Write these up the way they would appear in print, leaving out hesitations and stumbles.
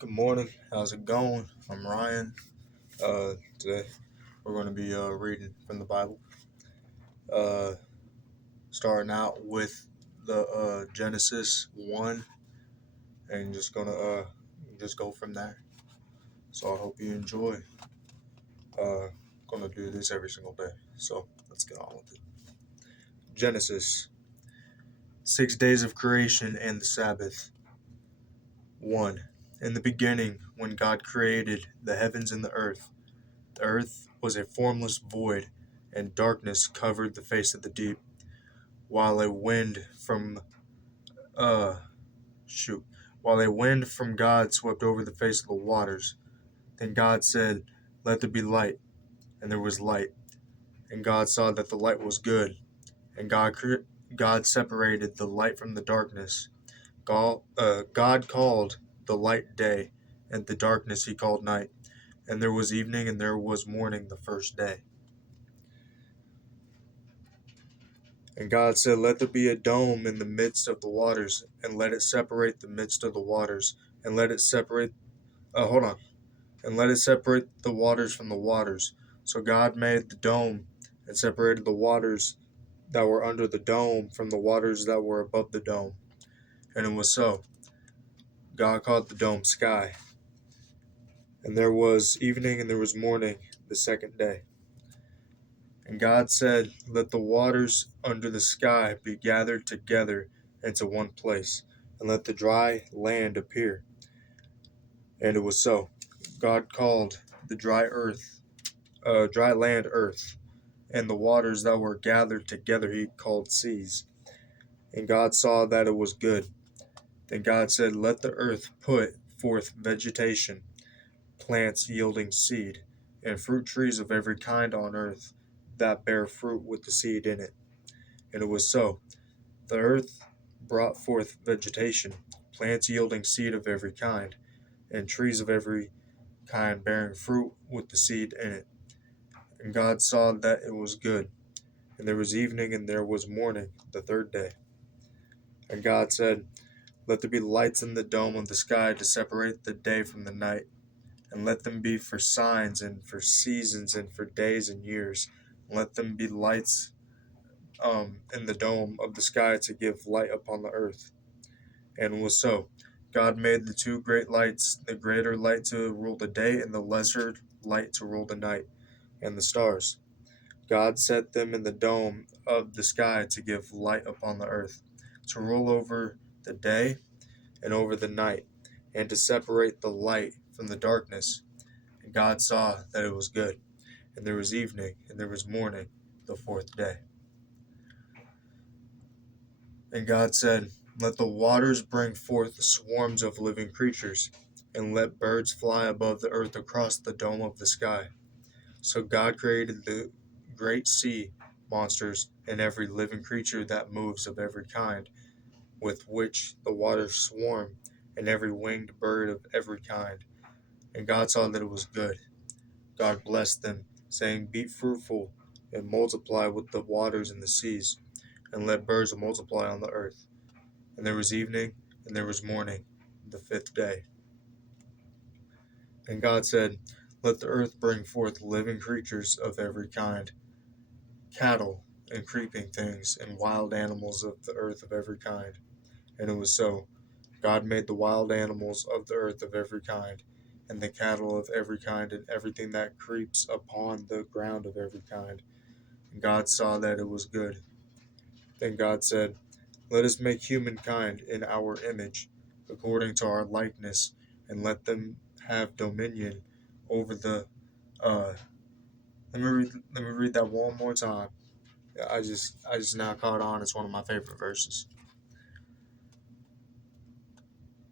Good morning. How's it going? I'm Ryan. Today we're going to be reading from the Bible. Uh, Starting out with the Genesis 1 and just going to just go from there. So I hope you enjoy. Going to do this every single day. So let's get on with it. Genesis 6 days of creation and the Sabbath. 1. In the beginning, when God created the heavens and the earth was a formless void, and darkness covered the face of the deep, while a wind from uh shoot, while a wind from God swept over the face of the waters. Then God said, "Let there be light," and there was light. And God saw that the light was good, and God separated the light from the darkness. God called the light day, and the darkness he called night. And there was evening, and there was morning the first day. And God said, "Let there be a dome in the midst of the waters, and let it separate the midst of the waters, and let it separate, hold on, and let it separate the waters from the waters." So God made the dome and separated the waters that were under the dome from the waters that were above the dome. And it was so. God called the dome sky. And there was evening and there was morning the second day. And God said, "Let the waters under the sky be gathered together into one place, and let the dry land appear." And it was so. God called the dry land earth, and the waters that were gathered together he called seas. And God saw that it was good. Then God said, "Let the earth put forth vegetation, plants yielding seed, and fruit trees of every kind on earth that bear fruit with the seed in it." And it was so. The earth brought forth vegetation, plants yielding seed of every kind, and trees of every kind bearing fruit with the seed in it. And God saw that it was good. And there was evening and there was morning the third day. And God said, "Let there be lights in the dome of the sky to separate the day from the night, and let them be for signs and for seasons and for days and years. And let them be lights in the dome of the sky to give light upon the earth." And it was so. God made the two great lights, the greater light to rule the day, and the lesser light to rule the night, and the stars. God set them in the dome of the sky to give light upon the earth, to rule over the day and over the night, and to separate the light from the darkness. And God saw that it was good. And there was evening, and there was morning, the fourth day. And God said, "Let the waters bring forth swarms of living creatures, and let birds fly above the earth across the dome of the sky." So God created the great sea monsters and every living creature that moves of every kind, with which the waters swarm, and every winged bird of every kind. And God saw that it was good. God blessed them, saying, "Be fruitful and multiply with the waters and the seas, and let birds multiply on the earth." And there was evening, and there was morning, the fifth day. And God said, "Let the earth bring forth living creatures of every kind, cattle, and creeping things, and wild animals of the earth of every kind." And it was so. God made the wild animals of the earth of every kind, and the cattle of every kind, and everything that creeps upon the ground of every kind. And God saw that it was good. Then God said, "Let us make humankind in our image, according to our likeness, and let them have dominion over the." Uh, let me read that one more time. I just now caught on. It's one of my favorite verses.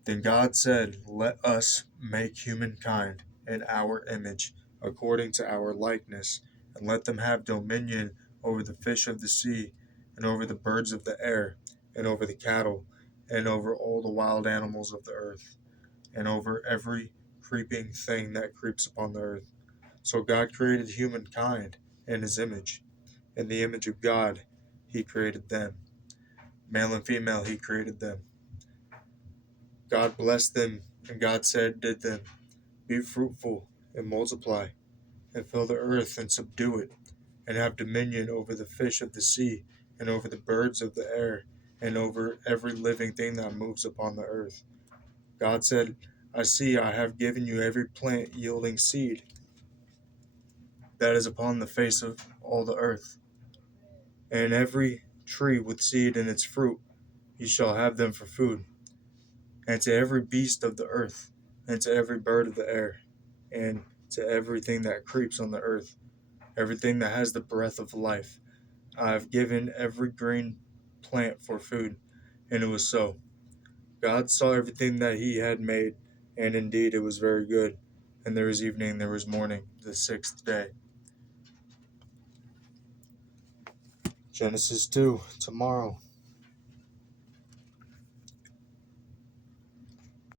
Then God said, "Let us make humankind in our image, according to our likeness, and let them have dominion over the fish of the sea, and over the birds of the air, and over the cattle, and over all the wild animals of the earth, and over every creeping thing that creeps upon the earth." So God created humankind in his image. In the image of God, he created them. Male and female, he created them. God blessed them And God said to them, Be fruitful and multiply, and fill the earth and subdue it, and have dominion over the fish of the sea, and over the birds of the air, and over every living thing that moves upon the earth. God said, I see I have given you every plant yielding seed that is upon the face of all the earth, and every tree with seed in its fruit. You shall have them for food, and to every beast of the earth, and to every bird of the air, and to everything that creeps on the earth, everything that has the breath of life. I have given every green plant for food. And it was so. God saw everything that he had made, and indeed it was very good. And there was evening, there was morning, the sixth day. Genesis 2, tomorrow.